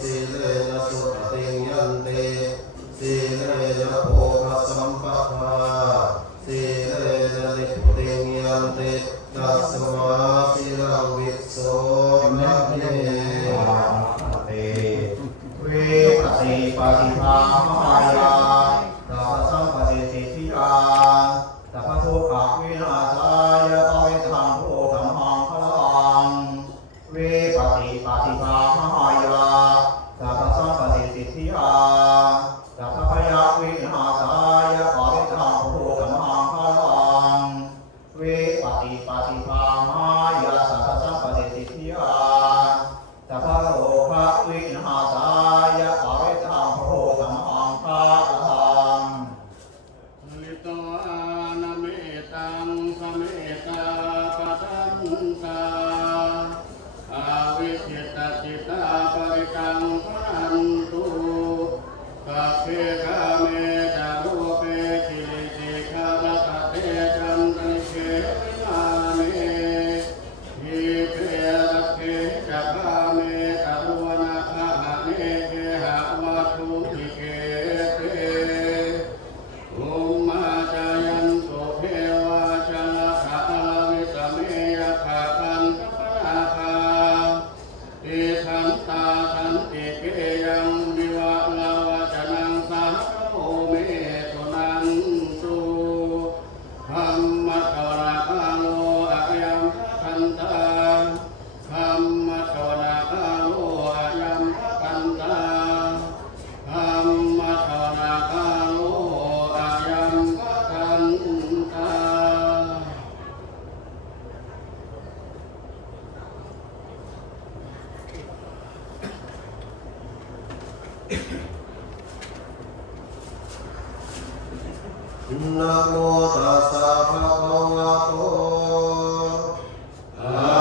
สีเลนะสุปฏิยันติสีเลนะโภคสัมปทาสีเลนะนิพพิยันติตัสมาสีลังวิโสมะเนเตวิปัสสิปฏิภาหายาตัสสัมปฏิสิทธิยาตัพพะทุกขวินาศายะปวิธังโภธัมมังพลังวิปัสสิปฏิภาหายาตัพพะสัมปฏิสิทธิยาตัพพะพยาวินาศายะปวิธังโภธัมมังพลังวิปัสสิปฏิภาหายาตัพพะสัมปฏิสิทธิยาตัพพะโลภวินาศายะปวิธังโภธัมมังพลังลิโตอานะเมตังสเมตาปะทังกาอาวิจิตตจิตตาปริกังพันตุกัพเพกาเมจารุเปกิริติคาลตะเตจันติเกมาเนหิเปรักเกจักขาเมกาลุวนาคาเนเกหะวัตถุทิเกเตอุมมาจายันโตเทวาจัลคาลาวิสเมยคาคันกัปนาคาเอทันตาทันติเกยังวิวะลาวะจนังสาโอเมตุนันตุธัมมะกราคาโลอะยัมคันตาธัมมะกราคาโลอะยัมคันตาธัมมะกราคาโลอะยัมคันตานะโมตัสสะภะคะวะโตอะ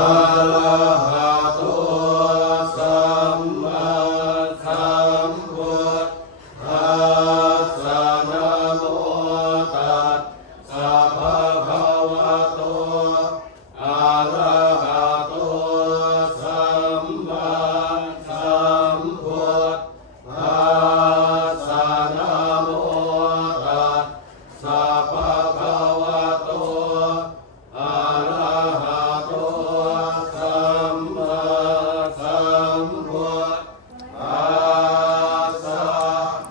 ระหะโตสัมมาสัมพุทธัสสะนะโมตัสสะภะคะวะโตอะระหะโตสัมมาสัมพุทธัสสะนะโมตัสสัพพะคะวะโตอะระหะโตสัมมาสัมพุทธัสสะ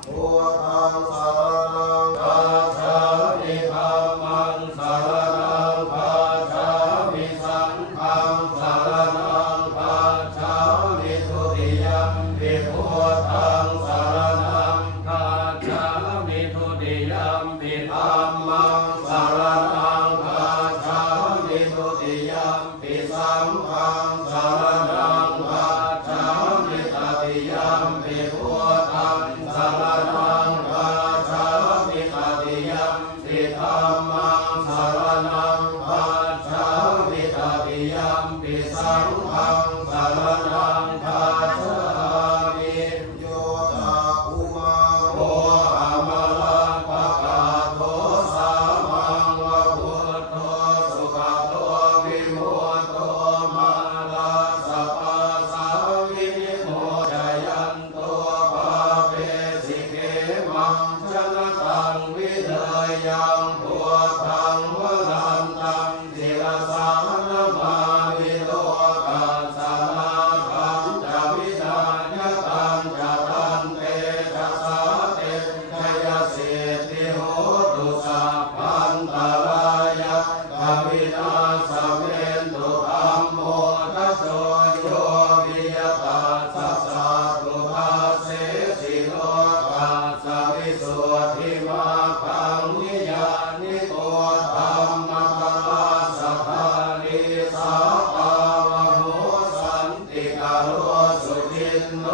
พุทธังสรณังคัจฉามิธัมมังสรณังคัจฉามิสังฆังสรณังคัจฉามิทุติยัมปิพุทธังสรณังคัจฉามิทุติยัมปิธัมมังสรณังคัจฉามิทุติยัมปิสังฆังสรณังคัจฉามิตติยัมปิพุทธังสรณังคัจฉามิตติยัมปิธัมมังสรณังคัจฉามิตติยัมปิสังฆังสรณังคัจฉามิโยตาอุมาโมอะมะลังปะกาโตสามังวะพุทโธสุขโตวิมุตโตมาลาสัพพะสาวินิโมจายันโตปะเปสิเกมังชนะตังวิเทยังพุทธังวรันตังศิลสานมาวิโลกัสสนาคันจะวินายตังจะตันเตจะสาเตชยสิทธิโหตุสัพพันตรายะกวินาสเมนตุธัมโมทัจโจโยวิยตัสสะสะตุทัสเสสิโลกัสสะวิสุทธิมาคังนิยานิโกธัมมะกลาสัทธาลิสาปาวะโหสันติกาโลสุจินโน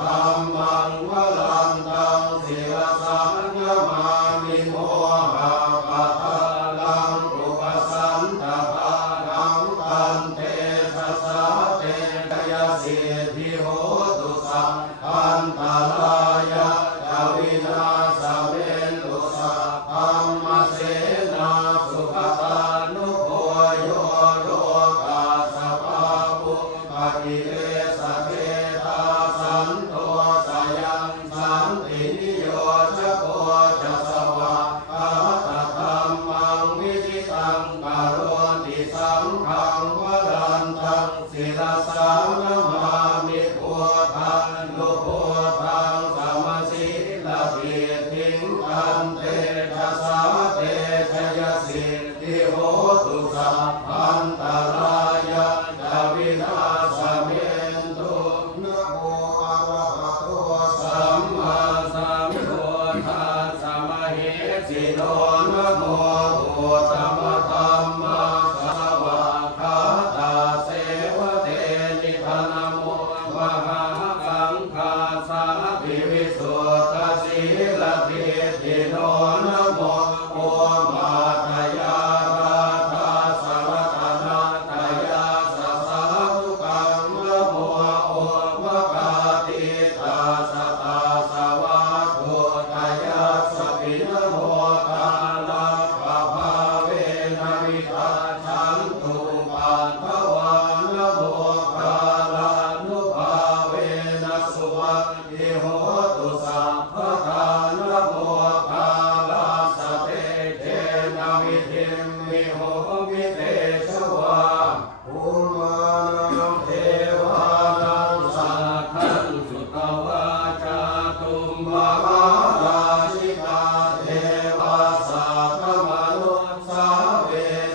ธัมมังวรันตังศิลสังฆมามิโมหะปัทาลังอุปสันตภาลังตันเตชะสาเตกยสิทธิโหตุสัพพันตรายะกวินาสเมนตุสัพพัมมเสนาสุขตานุโภโยโลกาสภาปุปะกิเลสเทตาสัน ทันนุโพธังสมสีลภิทิงคันเตชะสาเตชะยสิทธิโหตุสัพพันตรายะจาวินาศเมนตุนะโมอะระหะโตสัมมาสัมพุทธัสสะมะเหสิโนนะโมพุทธมะธัมมังสวากขาตาเสวะเตนิธนะโมมหาสังฆาสาภิวิสุทธสีลภิติโนนะโมโอมาตยาราธาสวัตนาตยาสัสสะทุกังนะโมโอมกาติตาสตาสวัตถุตยาสปินะโมกาลังปะภาเวนะวิตาชันตุปัฏฐวานะโมกาลานุภาเวนะสุวัตติโหตุสัพพทานะโมกาลาสเตเทนะวิทิมมิโหมิเตชวาภูมานังเทวานังสัทธังสุตวาจาตุมมหาราชิกาเทวาสัพพมนุสาเว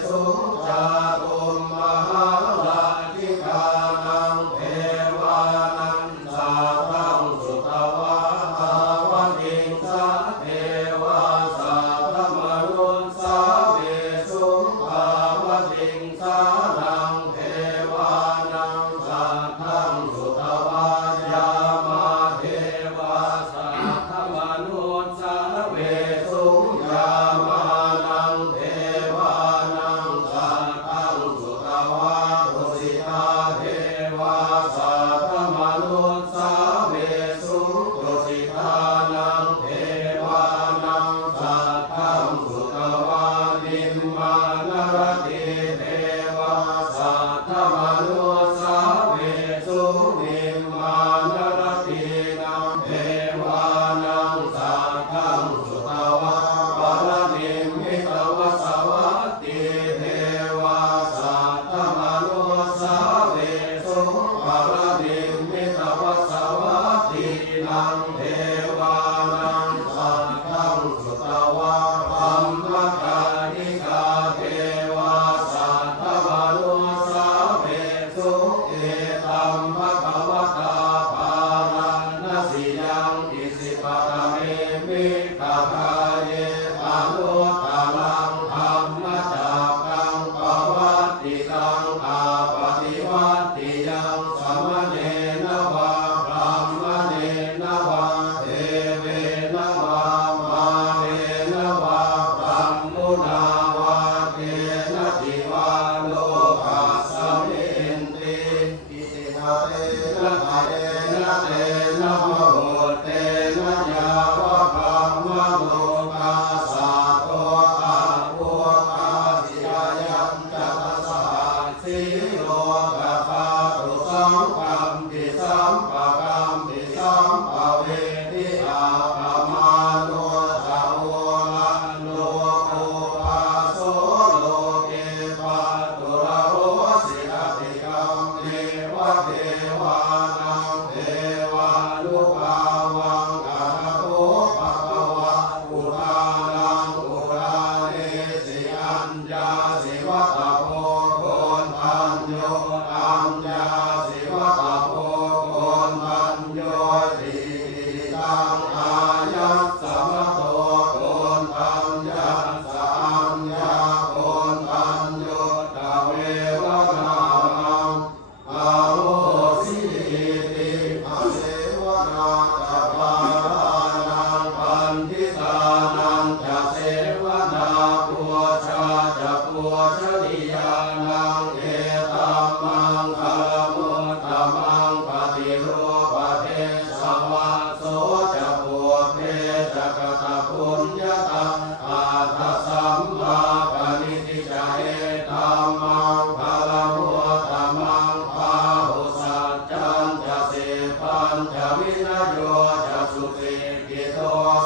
สุจาตุมมหาราชิกานังเทวานังสัทธังสุตวาภาวติงสาเทวาสัพพมนุสาเวสุภาวติงสานังเทวานังสัทธังสุตวายามาเทวาสัพพมนุสาเวสุยามานังเทวานังสัทธังสุตวาตุสิตาเทวาสัพพมนุสาเวสุตุสิตานังเทวานังสัทธังสุตวานิมมานรติเทวาสัทธมนุสาเวสุนิมมานรตินังเทวานังสัทธังสุตวาปรนิมมิตวสวัตติเทวาสัทธมนุสาเวสุปรนิมมิตวสวัตตินังเทวานังสัทธังสุตวาธัมมกานิกาเทวาสัทธมนุสาเวสุเอตัมภะคะวตาภาราณสียังอิสิปะตะเมมิกะทาเยอนุตตรังธัมมจักกังปวัตติตังอาปฏิวัตติยังสมเณนะวะพรหมเณนะวะเทเวนะวะมาเณนะวะพรหมุนาวะเทนะทิวาโลกัสสมินติอิตินาเตนะภะเตนะเตนะมะโหเตนะยาวะพรหมโลกัสสะโตอะภูคาสิยายัมจัตตสหัสสิโลกะปาตุสังกัมปิสัมปะกัมปิสัมปะเวทิอาปะมาโนจาโวละโลโกปาโสโลเกปะตุระโหสิกติกัมเทวะเทวานังเทวานุภาวังอะระโตภะคะวะอุทานังอุราเนสิอัญญาสิวัตโพโกนทัญโยอัญญาสิวัตโพโกนทัญโยติตังอายัสสมโตโกนทัญญาสะอัญญาโกนทัญโยตะเววะนานังอาโหสิติอาเสวนาตะปารานังปันทิตานังจะเสวนาปัวชาจะปัวชนิยานังเอตัมมังคารมุตตมังปฏิรูปเทสวะโสจะปัวเพจะกตปุญญาตาอาทัสสัมมาปณิทิจเอตัมมังคารมุตตมังปาหุสัจจันจะเสปัญจะวินโยจะสุติกิโต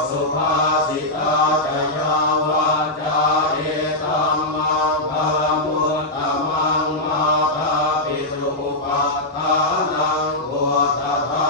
สุภาสิตาจะยาวาจาเอตัมมังคารมุตตมังมาตาปิตุปัฏฐานังโกตถา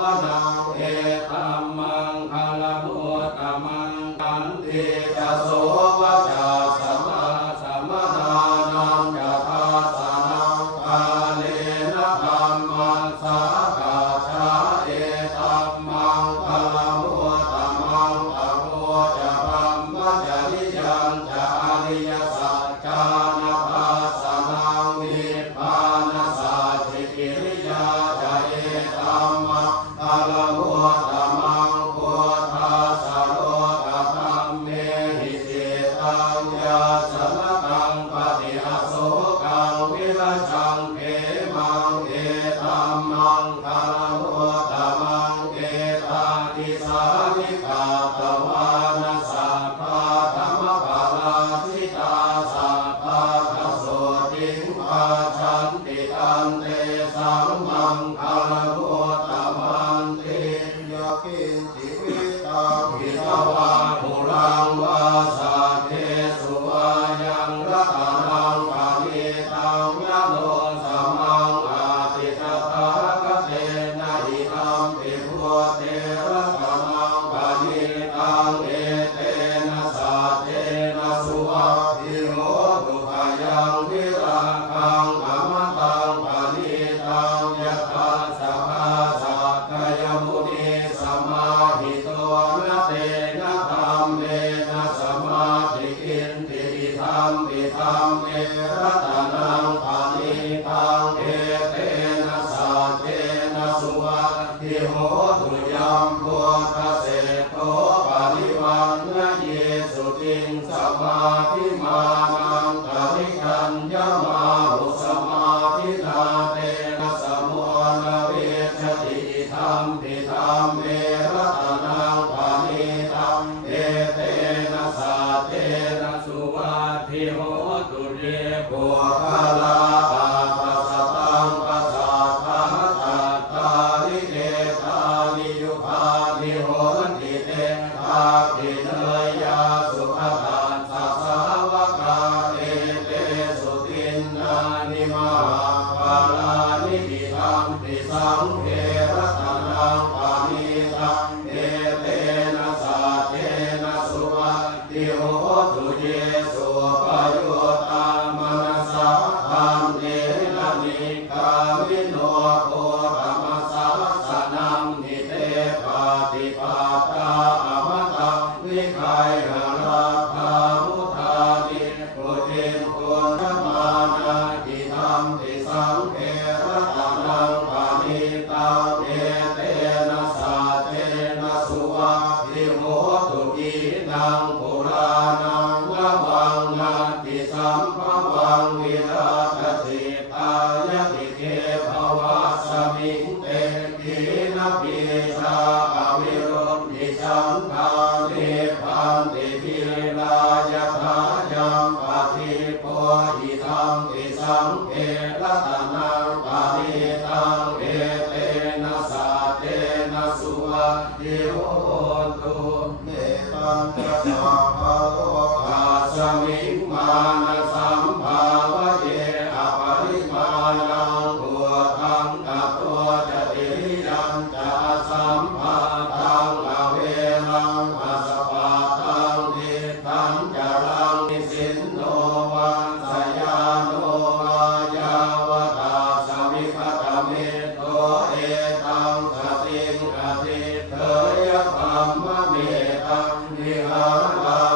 วนังเอตัมมังคลมุตตมังคันติจะโสวะจาสัมมาสัมมานานังยะธาสนังกาเลนะธัมมัสสะกาชาเอตัมมังคลมุตตมังอโภจะพัมมัจจริยังจะอริยสัจจานะภาสนังนิพพานะสัจจิกิริยาจะเอตัมมังคลมุตตมังพุทธัสสะโลกธัมเมหิจิตังยาสมกังปฏิอโศกังวิรัชชังเขมังเอตัมมังคลมุตตมังเอตาติสานิกาตวานะสัพพะธรรมปาราชิตาสัพพะทัสโสติงปัจฉันติตันเตสัมมังคลมุตตมันติยาคินจิวิตังวิทวาหุรังวาสาเทสุวายังรัตนังปานิตังยะโนสัมมังอาติตถาคเตนะหิตัมปิพุทเทระตนังปานิตังเอเตนะสัจเจนะสุวัติโหตุขยังวิราคังอมตังปานิตังยะถาสัพพะสักกายมุนีสมาหิโตนะเตนะธัมเมนะสมาธิกินติปิธัมปิธัมเมรัตนังปานิตังเอเตนะสัจเจนะสุวัติโหตุยัมพุทธเสโตปาริวันนะเยสุติงสมาธิมานังกริกัญญามาหุสมาธินาเตนะสมุนะเวชติธัมปิธัมเมรัตนังปานิตังเอเตนะสัจเจนะสุวัติโหตุเรปุคลาอาปัสสตังปัสสะทาตัตตาริเกตานิยุคานิโหติเตภาคิเนยาสุขตาสัสสาวกาเอเตสุตินนานิมหาปารานิปิธัมปิสังเขรัตนังปานิตังเอเตนะสัจเจนะสุวัติโหตุเยสุปโยตามนัสสะธัมเนนะนิกามิโนโคตมัสสะสนังนิเตปาติปาตาอมตะวิคัยหราภามุทานิปุถินกุณมานาติธัมปิสังเขรัตนังปานิตังเอเตนะสัจเจนะสุวัติโหตุกีนังปุรานังละวังนาติสัมภวังวิราชสิตายติเกภวะสมิงเตกีนะปิชาอวิรุณนิจังคานิพันติพิลายทายังปฏิโพหิธัมปิสังเขรัตนังปานิตังเอเตนะสัจเจนะสุวัติโหตุเมตังกะสาภะโลกาสมิงมานะสัมภาวะเยอปริมาณังพุทธังกัปโตจะติริยังจะสัมภาทังอเวรังอสปะทังทิทังจารังนิสินโนวันสยาโนวายาวตาสมิคตเมโตเอตังสติงอติเถยธรรมเมตังนิหารัง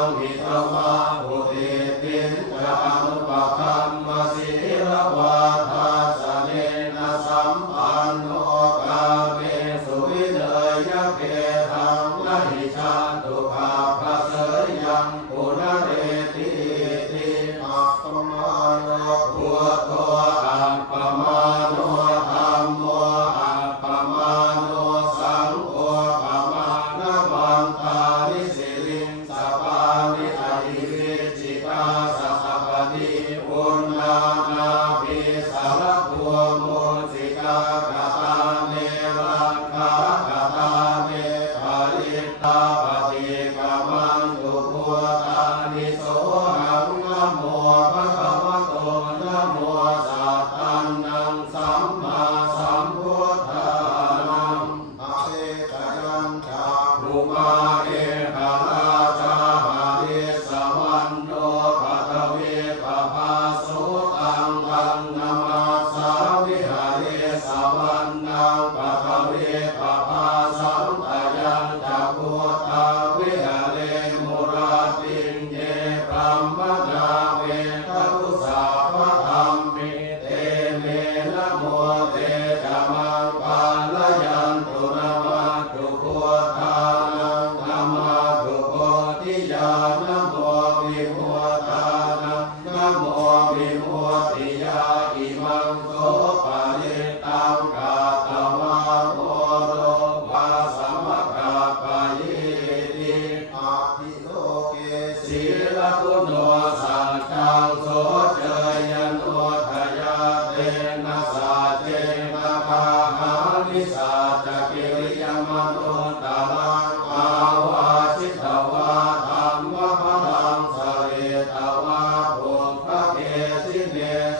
โนตาลังอาวาชิตวาธัมมพลังสเรตวาปุพพเกสิเน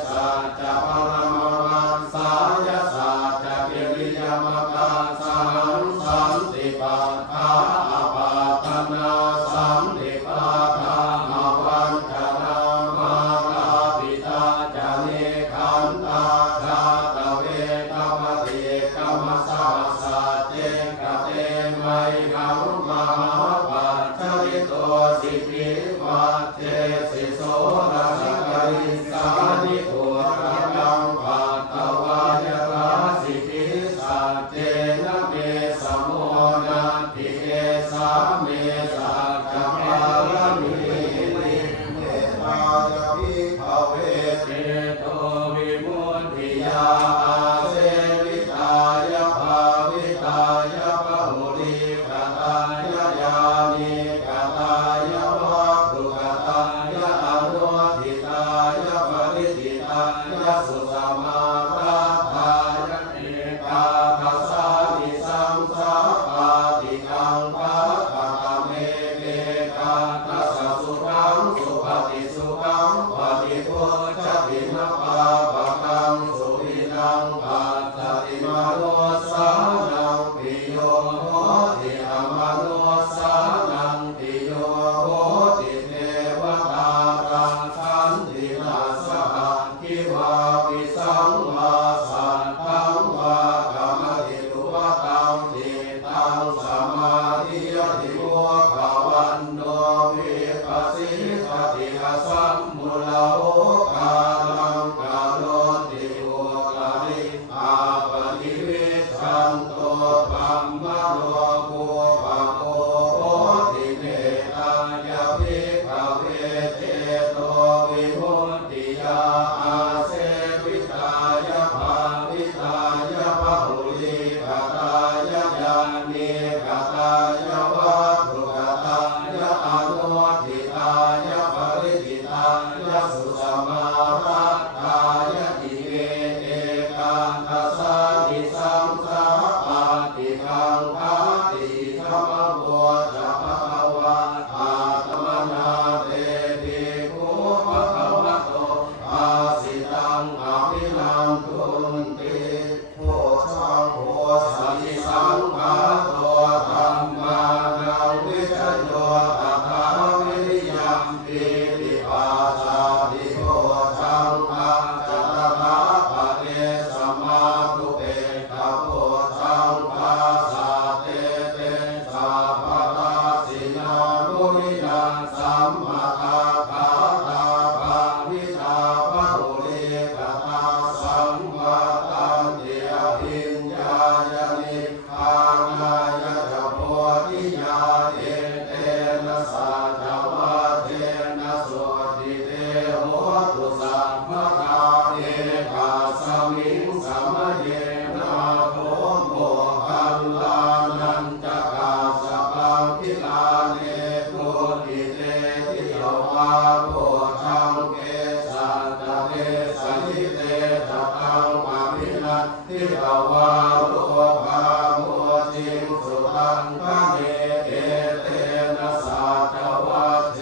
สัจจะพลังมังสายสัจจะปิริยมกาสังสันติปัฏฐาอปาทนาสันติปัฏฐานาวันจนามาลาปิตาจานิขันตาคาตเวตปฏิกรรมสาสัจเจกเตไมหังมหาปัจจริโตสิกิวัตเจสิโสราสกริสานิโกระกังปัตตวายราสิกิสัจเจนะเมสโมนาติเกสาเมสัจจปาลมิลิเมตายาภิภเวเจโตวิมุตติยาอาเสวิตายาภาวิตายาปะหุริกตายาญาณิกตายาวัตถุกตายาอนุทิตายาปริทิตายาสุสมาราธายาเอกาทัสสานิสังสาปาติกังปะปะตะเมเกกาทัสสะสุขังสุปฏิสุขังปฏิพุทธตินะปาปะกังสุวินังปัสสติมาโนสานังปิโยโหติอมโนสานังปิโยโหติเทวตาราคันตินาสหังคิวาปิสังวาสัตตังวากรรมติตุวตังติตังสมาธิยติโมขวันโนวิปัสสิทติอสัมมุลโหกาลังกาโลติโอตาริอาปฏิวิชันโตปัมมโนโกภะโกโหติเมตายาภิภเวเจโตวิมุตติยาอาเสวิตายาภาวิตายาปะหุริกตายาญาณิกตายาวัตถุกตายาอนุทิตายาปริทิตายาสุสมาราธายาติเวเอกาทัสสานิสังสาปาติกังคาติธรรมโวจะภะคะวะอาตมนาเตปิภูภะคะวะโตอาสิตังอภินันทุนติโพชังโพสันติสังฆาโตธัมมานังวิจโยตถาวิริยัมปิปิปาสาติโพชังอาจตถาปะเตสัมมาทุเปกะโพชังภาสาเตเตสัพพะราสินามุนินาสัมมาตาคาตาภาวิชาภะหุริกตาสัมมาตันติอภิญญายานิพานายะจะโพธิญาเอเตนะสัจวะเทนะโสติเตโหตุสัมภะคาเอกาสมิงสัมมเยนะโทโมคัลลานันจกาสปังคิลาเนโกติเตติโยวาโพชังเกสัตเตสันติเตตตังอภินันทิตวาโลภาโมจิงสุตังคะเนเอเตนะสัจวัตเท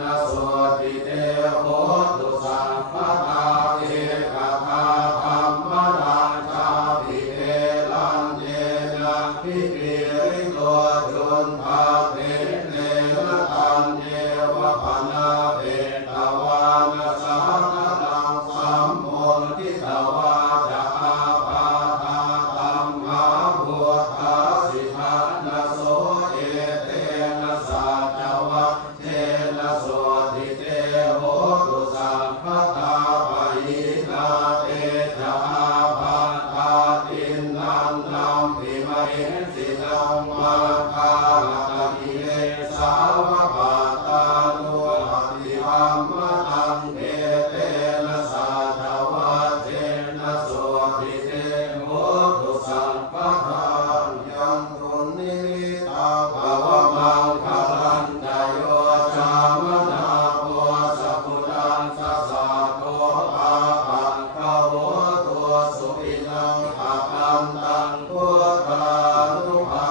นะโสติเตโหตุสัพพะทาเอกทาธัมมราชาภิเทลันเยนะภิปิริโตจุนภาเทเนนะตันเยวะปนาเปตวานะสานะนังสัมโพธิตวาจะอาภาธาธัมมาพุทธาสิทานะโสเอเตนะสัจวัตเทนะโสติเตโหตุสัพพะทาปะหินาเตจะอาภาธาตินนันนัมปิมะเห็นสินังมาคาลตะกิเลสาวะปาตานุหติธัมมะตังเอเตนะสัจวัตเทนะโสติเตโหตุสัพพะทายังตุนิมิตังภวมังคลันตโยจามนาโพสัพพุตังสัสสะโตอาปังคโหตุสุวินังอปันตังพุทธานุภา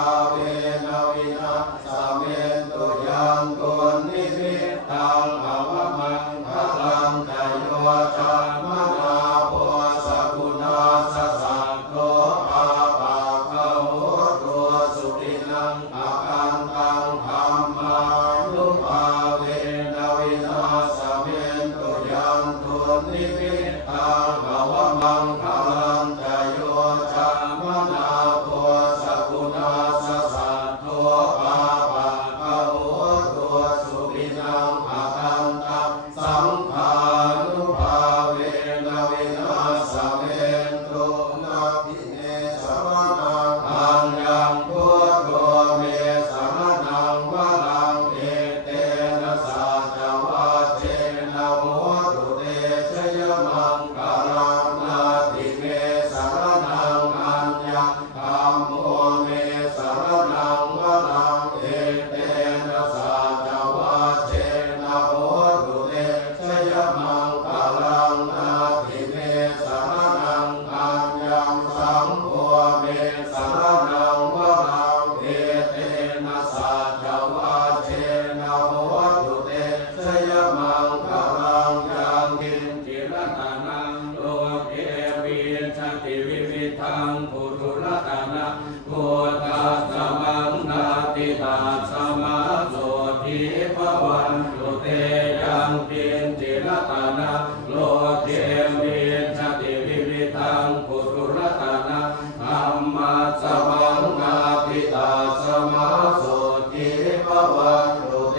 มาโสติภวันตุเต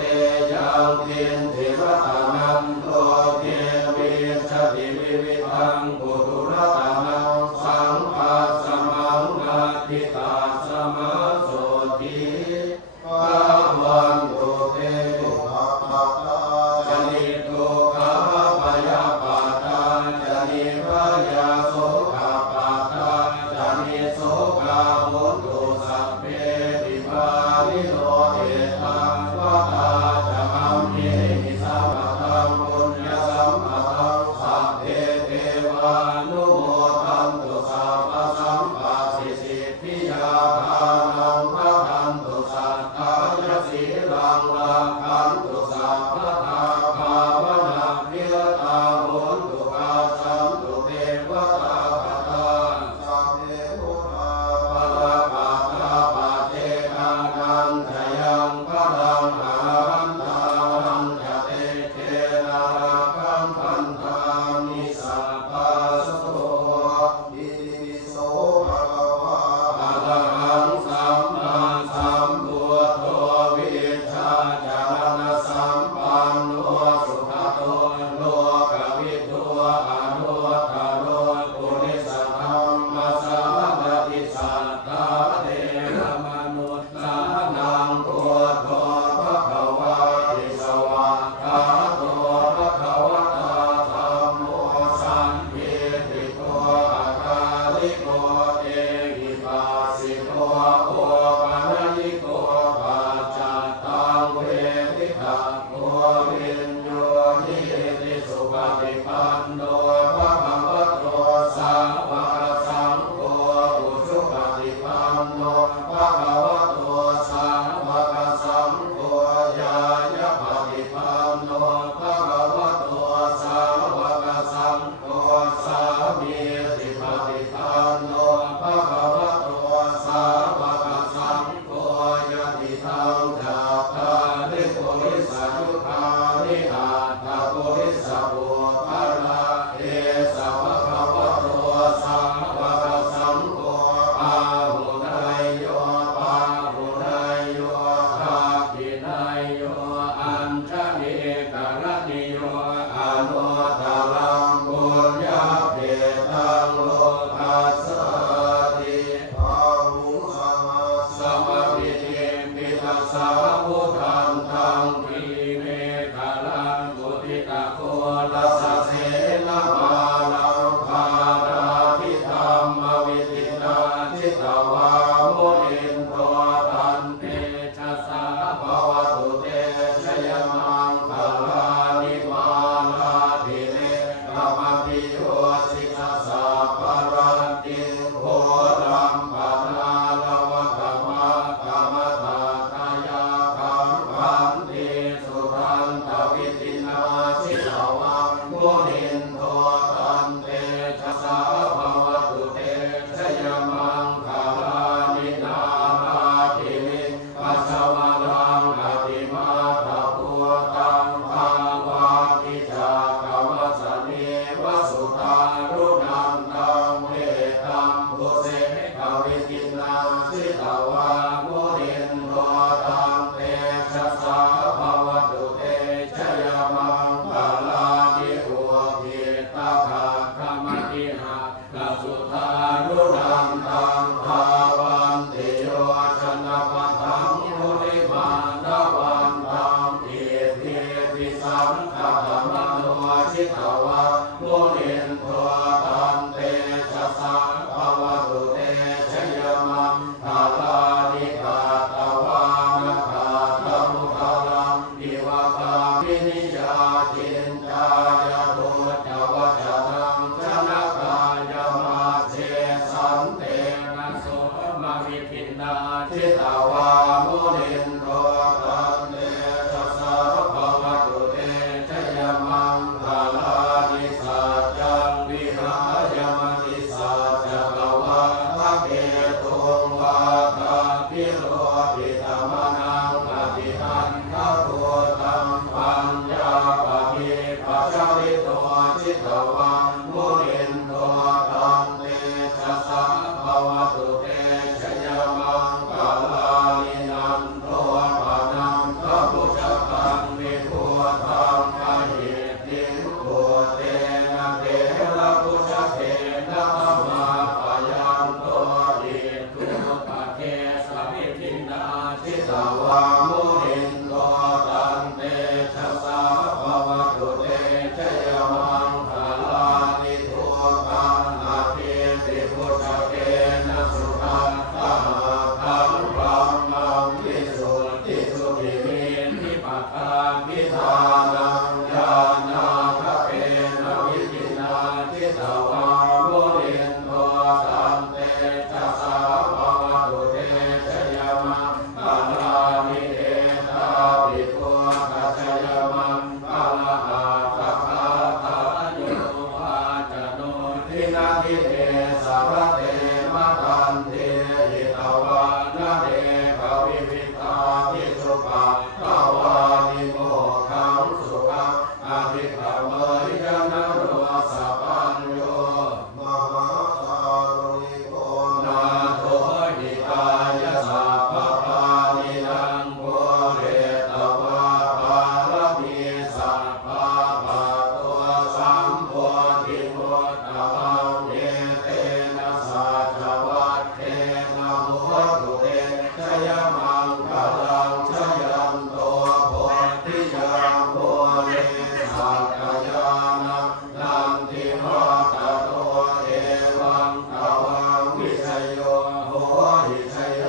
ยังกินทิรตานังโลเกวิชติวิวิทังปุถุรตานังสังฆาสมังนาทิตาสมาโสติภวันตุเตจนิทุกขาปยาปาทาจนิพยาโสกาปาทาจนิโสกาโหตุสัพเพติปานิโนเอตังวะตาจะอัมเมหิสัพพะปุญญสัมปะทังสัพเพเทวานุโมทันตุสัพพะสัมปะสิสิทธิยาทานังพระทันตุสัทธายสีลังลาคันตุสัพพะทาภาวนาภิรตาโหตุกาสันตุเทวตาปตาสัพเพพุทธาภะละปะตาปะเจกานันทยังพลังอรหันตานันจะเตเทนาราคัมพันธามิสัพพะสโตอิติปิโสภะคะวะอะระหังสัมมาสัมพุทโธวิชชาจารณสัมปันโนสุขโตโลกวิทูอนุตตโรปุริสธรรมสารติสัตตาเทวมนุษย์สานังพุทโธภะคะวะติสวากขาโตภะคะวะตาธัมโมสันติติโกอาคาลิโกเอหิปัสสิโกโอปัญญิโกปัจจัตตังเวทิตาโกวิญโยนิติสุปฏิปันโนภะคะวะโตสาวกสังโฆอุชุปฏิปันโนภะคะวะโตสาวกสังโฆญาญาปฏิปันโนภะคะวะโตสาวกสังโฆสามีจิปฏิปันโนภะคะวะโตสาวกสังโฆยะติทังจัตตาริปุริสยุคานิอาตาปุริสปุพพะเอสะภะคะวะโตสาวกสังโฆอาหุนายโยปาหุนายโยภาคินายโยอัญชลิกรณิโยอนุตตรังปุญญาเภตังโลกัสสติภาหุสัมมาสัมปิเตปิตัสสะพุทธันตังทีเมฆลังกุติตะโกลัสสะเสนามาลังภาราธิธรรมวิตินาจิตวามุนินโทตันเตชะสาภวตุเตชยมังคลานิมาลาภิเรกมปิโยสิกสาปรันติโหรัมปนาลวะกมากมตาตายาคัมพันติสุทันตวิตินาจิตวังมุนินโทตันเตชะสาภวตุเตชยมังคลานินาราภิริปัสสวะรังอติมาตะพุตังภาวามิจากวัสเนวสุตารุนันตังเมตังโภเสกวิตินาจิตวามุนินโทตันเตชะสาภวตุเตชยมังคลานิโอภิตาภาคมติหะลสุทารุนันตังภาวันติโยชนะปัฏฐังมุนิมานาวันตังอิทิปิสังฆะมโนชิตวะมุนินโทตันเตชะสาภวตุเตชยมังคลานิกาตวานะคาตมุขลังดิวะคามินิยาจินจายาโตจวัจนังชนะกายมาเชสันเตนะโสมวิทินาจิตวามุนินโทตันเตชะสาภวตุเตชยมังคลานิสัจจังวิหายมติสัจจกวาภเกตุงวาทาพิโรปิตมนังอภิหันทะโตตังปัญญาปะภิปัสสริโตจิตวังมุนินโทตันเตชะสาภวตุเตชยมังคลานินา ทิตวามุนินโตตันเตชะสาภวตุเตชยมังคลานิทุกังอาทิติพุทธเกนะสุขังตาธังปัมมังวิสุทธิสุขิมินิปัฏฐามิทานังญาณาคเปนะวิจินาทิตวามุนินโตตันเตชะสาภวตุเตชยมังคลานิเอตาภิกขุกัจจยมังคลาหะตถาทาโยภาจโนทินาทิเตสารเตมะตันเตหิตวานะเดภวิวิตาทิสุปะภวานิโมขังสุขังอภิขเมยนะโรสัพพัญโยมหาการุณิโกนาโถหิตายะสัพพปานินังโพเรตวาภารมีสัพพะปะตัวสัมโพธิมุตตะมังเยเตนะสัจวัตเทนะโหตุเตชยมังคลังชยันโตโพธิยังโพเรสักกายานังนันทิมาตโตเอวังตวังวิชโยโหหิชย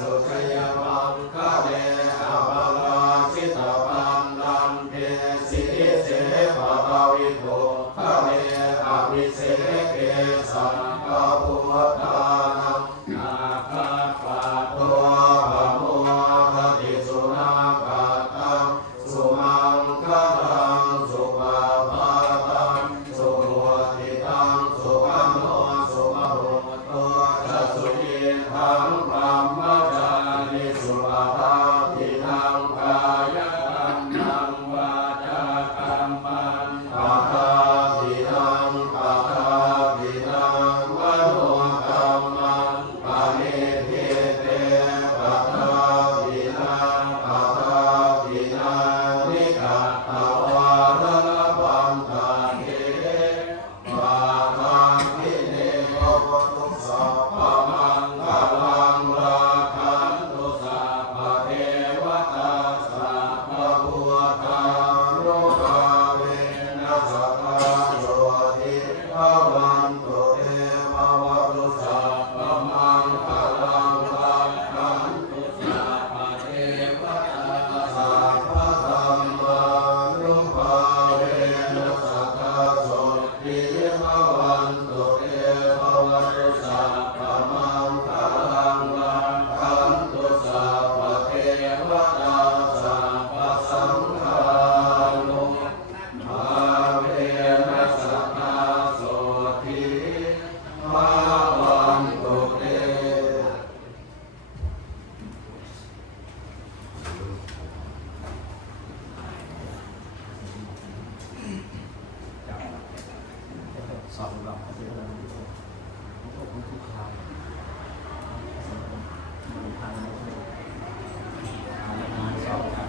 สุชยมังคะเดอะปะลาชิตปันนันเทสิเสปะภวิโภคะเดอะวิเศเกสังฆพุทธานังนาคาปะโตภะโมทติสุนาคาตังสุมังคลังสุภาภาตังสุโหติตังสุขันโนสุมโหโตจัสสุยิทังพรหมจาริสุปทาทินังกายกัมมังวาจากัมมังปะทาทินังปะทาทินังวโนกัมมังปะเนทิเตปะทาทินังปะทาทินังนิกัตตวาระปันตาเทปะทังทิเนโกตุสัพพมังคลังราคันตุสัพพเทวตาสัพพพุทธาโลกาเวนะสัพพะโยติภวันตุเตภวตุสัพพมังคลังราคันตุสัพพเทวตาสัพพธัมมานุภาเวนะสัทธะโสติภวันตุเตภวตุสัพพมังคลังราคันตุสัพพเทวตาสัพพสังฆานุภาเวนะสัทธะโสติภวันตุเต สอบเราเสียแล้วพวกทุกคราวมันทางไม่ใช่งานสอบกัน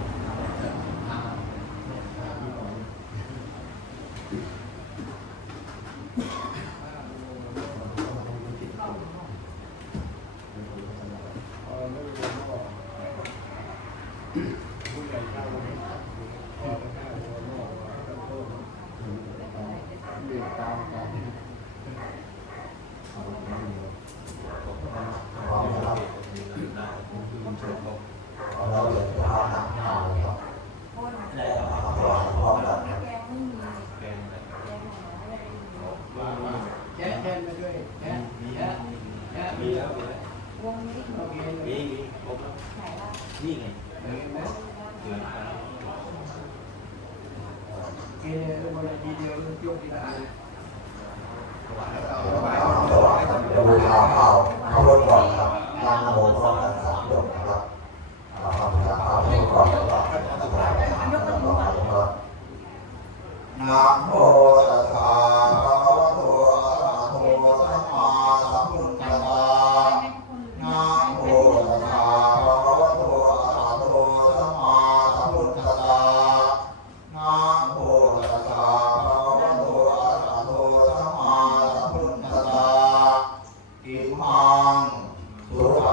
นี่ไงบูชาข้าวข้าวรถก่อนครับนางโมพร้อมกันสามดอกนะครับข้าวบูชาข้าวรถก่อนแล้วก็นะโมตัสสะภะคะวะโตอะระหะโตสัมมาสัมพุทธัสสะนะโมตัสสะภะคะวะโตอะระหะโตสัมมาสัมพุทธัสสะนะโมตัสสะภะคะวะโตอะระหะโตสัมมาสัมพุทธัสสะอิมังสุข